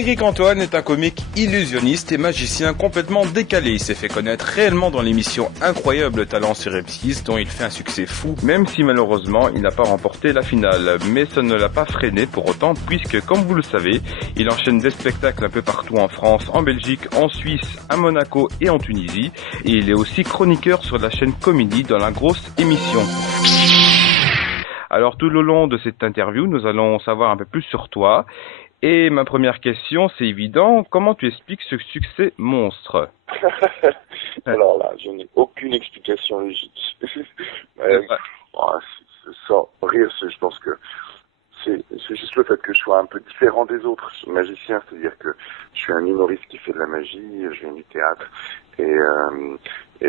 Éric Antoine est un comique illusionniste et magicien complètement décalé. Il s'est fait connaître réellement dans l'émission Incroyable Talent sur M6, dont il fait un succès fou, même si malheureusement il n'a pas remporté la finale. Mais ça ne l'a pas freiné pour autant, puisque comme vous le savez, il enchaîne des spectacles un peu partout en France, en Belgique, en Suisse, à Monaco et en Tunisie. Et il est aussi chroniqueur sur la chaîne Comédie dans la grosse émission. Alors tout le long de cette interview, nous allons savoir un peu plus sur toi. Et ma première question, c'est évident, comment tu expliques ce succès monstre? Alors là, je n'ai aucune explication logique. Sans rire, je pense que c'est juste le fait que je sois un peu différent des autres magiciens, c'est-à-dire que je suis un humoriste qui fait de la magie, je viens du théâtre, et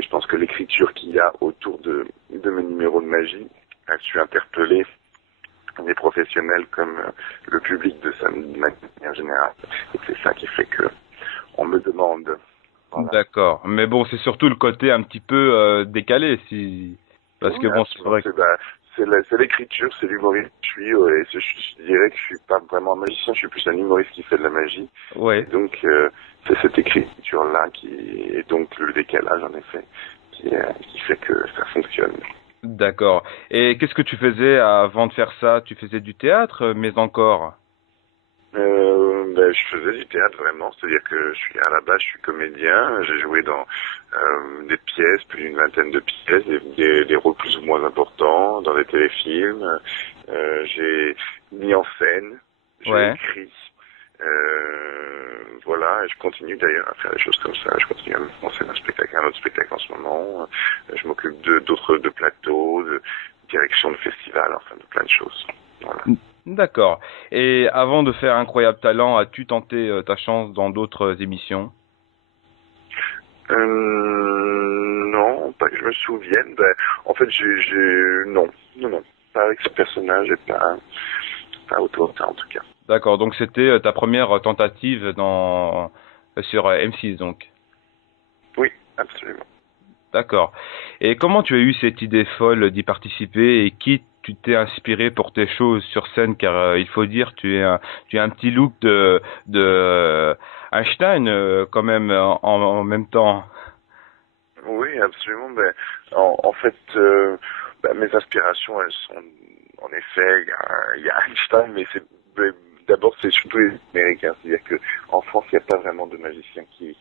je pense que l'écriture qu'il y a autour de mes numéros de magie, je suis interpellé des professionnels comme le public de manière générale. Et c'est ça qui fait que on me demande. Voilà. D'accord. Mais bon, c'est surtout le côté un petit peu décalé, parce que bon, c'est vrai que... c'est l'écriture, c'est l'humoriste que je suis, et je dirais que je suis pas vraiment un magicien, je suis plus un humoriste qui fait de la magie. Ouais. Donc c'est cette écriture-là et donc le décalage en effet, qui fait que ça fonctionne. D'accord. Et qu'est-ce que tu faisais avant de faire ça? Tu faisais du théâtre, mais encore? Je faisais du théâtre vraiment, c'est-à-dire que à la base je suis comédien, j'ai joué dans des pièces, plus d'une vingtaine de pièces, des rôles plus ou moins importants, dans des téléfilms, j'ai mis en scène, j'ai écrit, voilà, et je continue d'ailleurs à faire des choses comme ça, je continue à me lancer un autre spectacle en ce moment, je m'occupe de plateaux, de direction de festivals, enfin de plein de choses, voilà. D'accord. Et avant de faire Incroyable Talent, as-tu tenté ta chance dans d'autres émissions? Non, pas que je me souvienne. En fait, non, pas avec ce personnage et pas autour de ça en tout cas. D'accord. Donc c'était ta première tentative sur M6 donc. Oui, absolument. D'accord. Et comment tu as eu cette idée folle d'y participer et qui tu t'es inspiré pour tes shows sur scène, car il faut dire tu as un petit look de Einstein quand même en même temps. Oui, absolument. En fait, mes inspirations, elles sont en effet, il y a Einstein, mais d'abord c'est surtout les Américains, c'est-à-dire que en France il n'y a pas vraiment de magiciens qui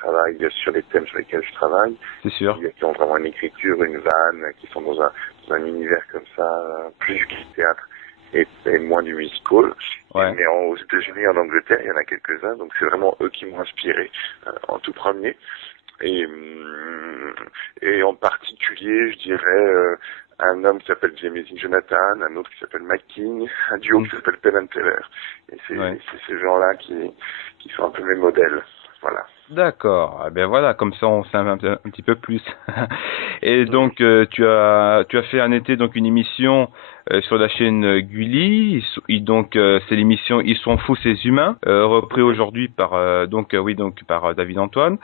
travaillent sur les thèmes sur lesquels je travaille. C'est sûr. Qui ont vraiment une écriture, une vanne, qui sont dans un univers comme ça, plus du théâtre et moins du musical. Ouais. Mais aux États-Unis et en Angleterre, il y en a quelques-uns, donc c'est vraiment eux qui m'ont inspiré en tout premier. Et en particulier, je dirais un homme qui s'appelle James Jonathan, un autre qui s'appelle Mike King, un duo qui s'appelle Penn and Teller. Et c'est ces gens-là qui sont un peu mes modèles. Voilà. D'accord. Eh bien voilà, comme ça on sait un petit peu plus. Et donc tu as fait un été donc une émission sur la chaîne Gulli. Donc c'est l'émission Ils sont fous ces humains, repris aujourd'hui par par David Antoine.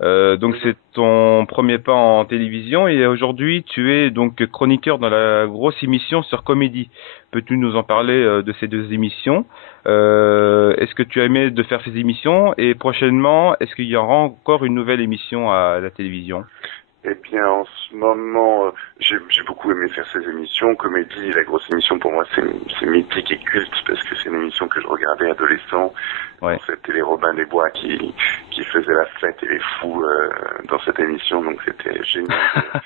Donc c'est ton premier pas en télévision et aujourd'hui tu es donc chroniqueur dans la grosse émission sur Comédie. Peux-tu nous en parler de ces deux émissions? Est-ce que tu as aimé de faire ces émissions et prochainement est-ce qu'il y aura encore une nouvelle émission à la télévision? Eh bien, en ce moment, j'ai beaucoup aimé faire ces émissions. Comédie, la grosse émission pour moi, c'est mythique et culte parce que c'est une émission que je regardais adolescent. Ouais. C'était les Robins des Bois qui faisaient la fête et les fous dans cette émission. Donc c'était génial de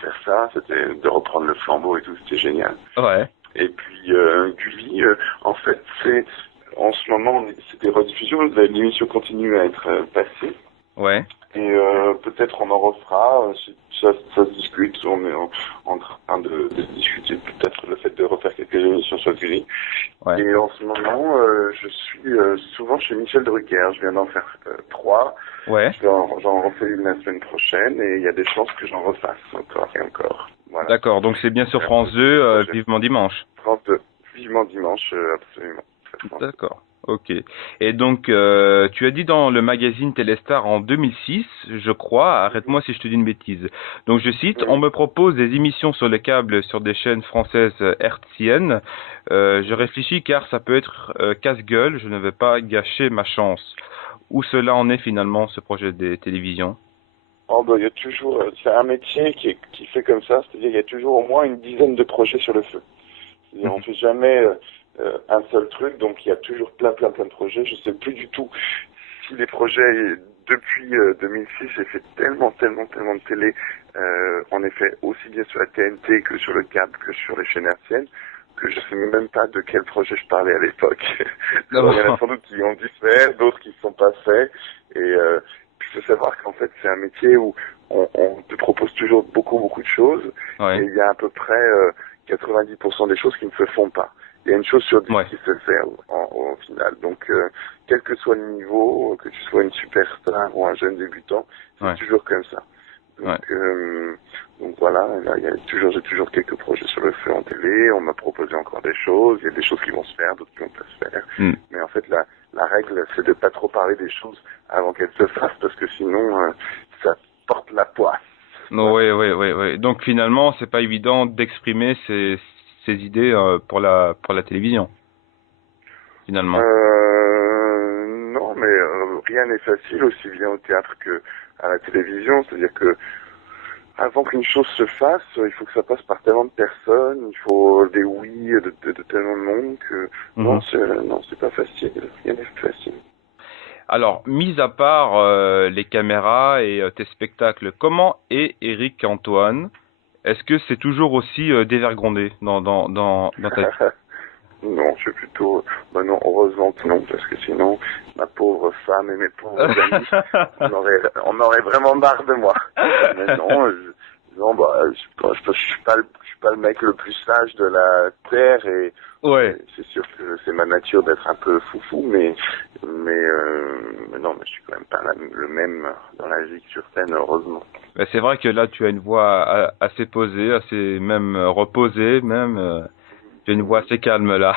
faire ça. C'était de reprendre le flambeau et tout. C'était génial. Ouais. Et puis Gulli, en fait, en ce moment, c'est des rediffusions. L'émission continue à être passée. Ouais. Et peut-être on en refera, ça se discute, on est en train de discuter peut-être le fait de refaire quelques émissions sur Gulli. Ouais. Et en ce moment, je suis souvent chez Michel Drucker, je viens d'en faire 3. Ouais. J'en refais une la semaine prochaine et il y a des chances que j'en refasse encore et encore. Voilà. D'accord, donc c'est bien sur France 2, Vivement Dimanche. France 2, Vivement Dimanche, absolument. D'accord. Ok. Et donc, tu as dit dans le magazine Téléstar en 2006, je crois, arrête-moi si je te dis une bêtise. Donc, je cite, on Oui. me propose des émissions sur le câble sur des chaînes françaises hertziennes. Je réfléchis car ça peut être casse-gueule, je ne vais pas gâcher ma chance. Où cela en est finalement, ce projet des télévisions? Oh, bah, il y a toujours, c'est un métier qui fait comme ça, c'est-à-dire il y a toujours au moins une dizaine de projets sur le feu. C'est-à-dire on fait jamais un seul truc, donc il y a toujours plein de projets. Je sais plus du tout si les projets depuis 2006, j'ai fait tellement de télé, en effet, aussi bien sur la TNT que sur le câble que sur les chaînes hertziennes, que je sais même pas de quel projet je parlais à l'époque. Alors, il y en a sans doute qui ont dû se faire, d'autres qui ne sont pas faits, et puis il faut savoir qu'en fait c'est un métier où on te propose toujours beaucoup de choses, et Ouais, il y a à peu près 90% des choses qui ne se font pas. Il y a une chose sur 10 ouais, qui se fait au final. Donc, quel que soit le niveau, que tu sois une superstar ou un jeune débutant, c'est ouais, toujours comme ça. ouais. Donc voilà, là, j'ai toujours quelques projets sur le feu en télé. On m'a proposé encore des choses. Il y a des choses qui vont se faire, d'autres qui vont pas se faire. Hmm. Mais en fait, la règle, c'est de pas trop parler des choses avant qu'elles se fassent, parce que sinon, ça porte la poisse. Non, Voilà. ouais, ouais, ouais, ouais. Donc finalement, c'est pas évident d'exprimer ses idées pour la télévision, finalement. Non, mais rien n'est facile, aussi bien au théâtre que à la télévision. C'est-à-dire que avant qu'une chose se fasse, il faut que ça passe par tellement de personnes, il faut des oui de tellement de monde que Mhm. non, c'est pas facile. Rien n'est facile. Alors, mis à part les caméras et tes spectacles, comment est Eric Antoine? Est-ce que c'est toujours aussi dévergondé dans ta vie? Non, je suis plutôt... Bah non, heureusement que non, parce que sinon, ma pauvre femme et mes pauvres amis, on aurait vraiment marre de moi. Mais non, non, bah, je suis pas le mec le plus sage de la terre et Ouais. c'est sûr que c'est ma nature d'être un peu foufou, mais non, mais je suis quand même pas le même dans la vie que sur scène, heureusement. Ben, c'est vrai que là, tu as une voix assez posée, assez même reposée, même. Tu as une voix Mhm. assez calme là.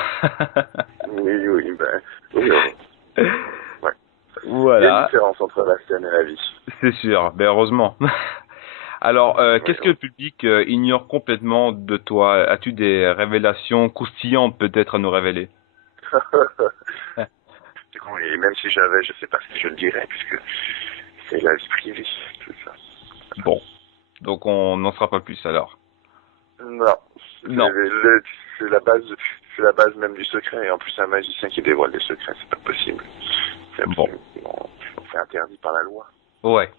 Oui, ben, oui, ouais. Il y a une Voilà, différence entre la scène et la vie. c'est sûr. Ben, heureusement. Alors, Ouais, qu'est-ce que le public ignore complètement de toi? As-tu des révélations croustillantes peut-être à nous révéler? Et même si j'avais, je sais pas ce que je le dirais, puisque c'est la vie privée, tout ça. Bon, donc on n'en sera pas plus alors. Non, Non. c'est la base même du secret. Et en plus, un magicien qui dévoile des secrets, c'est pas possible. C'est Bon, absolument, c'est interdit par la loi. ouais.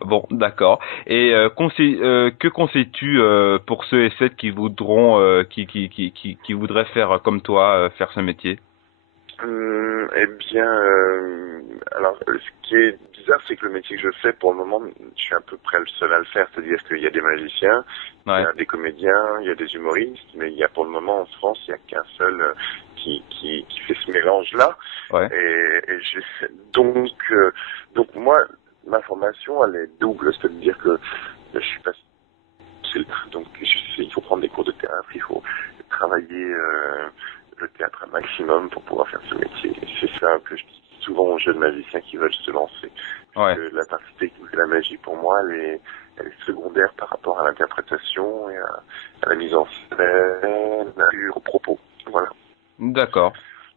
Bon, d'accord. Et que conseilles-tu pour ceux et celles qui voudront, qui voudraient faire comme toi, faire ce métier? Eh bien, alors, ce qui est bizarre, c'est que le métier que je fais, pour le moment, je suis à peu près le seul à le faire. C'est-à-dire qu'il y a des magiciens, il y Ouais, a des comédiens, il y a des humoristes, mais il y a pour le moment en France, il n'y a qu'un seul qui fait ce mélange-là. ouais, Donc moi, ma formation, elle est double. C'est-à-dire que je suis pas donc il faut prendre des cours de théâtre, il faut travailler le théâtre un maximum pour pouvoir faire ce métier. Et c'est ça que je dis souvent aux jeunes magiciens qui veulent se lancer. ouais. Puisque la partie technique de la magie, pour moi, elle est secondaire par rapport à l'interprétation et à la mise en scène, au propos. Voilà. D'accord.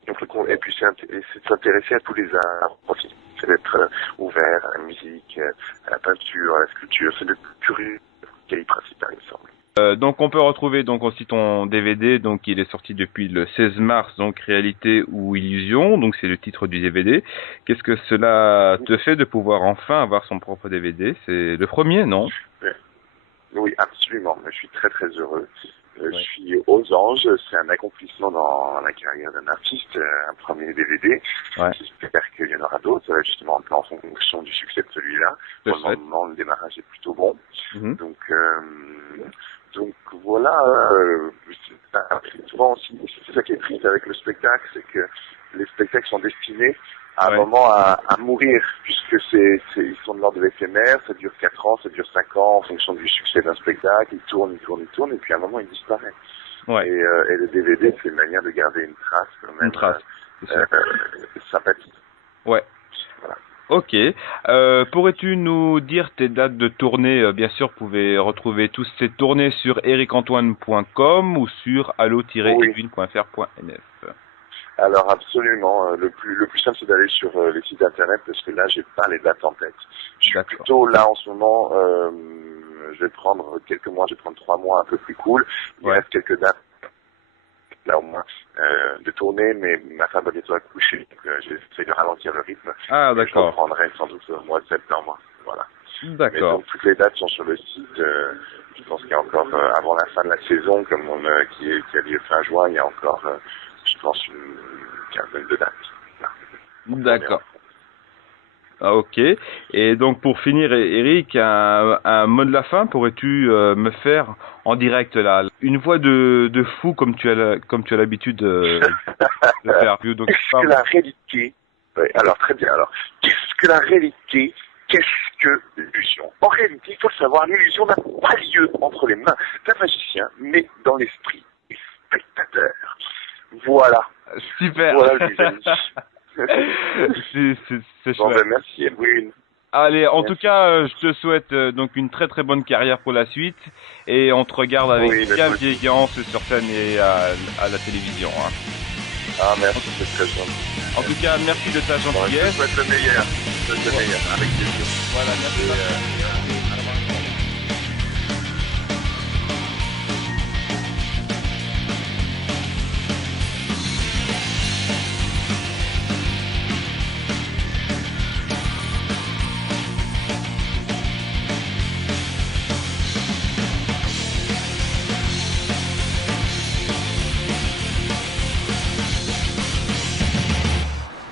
Donc, et puis c'est de s'intéresser à tous les arts aussi. C'est d'être ouvert à la musique, à la peinture, à la sculpture. C'est d'être curieux, quel est principal, il me semble. Donc on peut retrouver donc aussi ton DVD, donc il est sorti depuis le 16 mars, donc Réalité ou Illusion, donc c'est le titre du DVD. Qu'est-ce que cela te fait de pouvoir enfin avoir son propre DVD? C'est le premier, non? Oui, absolument. Je suis très heureux. Je Ouais. suis aux anges. C'est un accomplissement dans la carrière d'un artiste, un premier DVD. Ouais. J'espère qu'il y en aura d'autres, justement en fonction du succès de celui-là. Je Pour le le souhaite. moment, le démarrage est plutôt bon. Mhm. Donc, donc voilà. Souvent aussi, c'est ça qui est triste avec le spectacle, c'est que les spectacles sont destinés à un Ouais. moment à mourir, puisque ils sont de l'ordre de l'éphémère, ça dure 4 ans, ça dure 5 ans, en fonction du succès d'un spectacle, il tourne, et puis à un moment il disparaît. Ouais. Et le DVD, c'est une manière de garder une trace quand Une même, trace. c'est sûr. sympathique. Ouais. Voilà. Ok. Pourrais-tu nous dire tes dates de tournée? Bien sûr, vous pouvez retrouver toutes ces tournées sur ericantoine.com ou sur allo-edwin.fr.nf. Alors absolument, le plus simple c'est d'aller sur les sites internet parce que là j'ai pas les dates en tête. Je suis plutôt là en ce moment, je vais prendre quelques mois, je vais prendre 3 mois un peu plus cool. Il reste quelques dates là au moins de tournée, mais ma femme va bientôt accoucher, donc j'essaie de ralentir le rythme. Ah, Je d'accord. reprendrai sans doute au mois de septembre. Voilà. Mais D'accord. donc toutes les dates sont sur le site. Je pense qu'il y a encore avant la fin de la saison, comme qui a lieu fin juin, il y a encore je pense une quinzaine de dates. Là. D'accord. Ah, ok. Et donc pour finir, Eric, un mot de la fin, pourrais-tu me faire en direct là une voix de fou comme tu as l'habitude de faire. Donc, qu'est-ce que la réalité? Oui, alors très bien. Alors, qu'est-ce que la réalité? Qu'est-ce que l'illusion? En réalité, il faut le savoir, l'illusion n'a pas lieu entre les mains d'un magicien, mais dans l'esprit du spectateur. Voilà. Super. Voilà, les amis. c'est Bon, chouette. ben, merci, Edwin. Allez, en Merci. tout cas, je te souhaite donc une très très bonne carrière pour la suite et on te regarde avec bienveillance sur scène et à la télévision. Hein. Ah, merci, c'est très gentil. En tout cas, merci de ta Bon, je te gentillesse. souhaite le meilleur. Je te souhaite le meilleur, avec plaisir. Voilà, merci.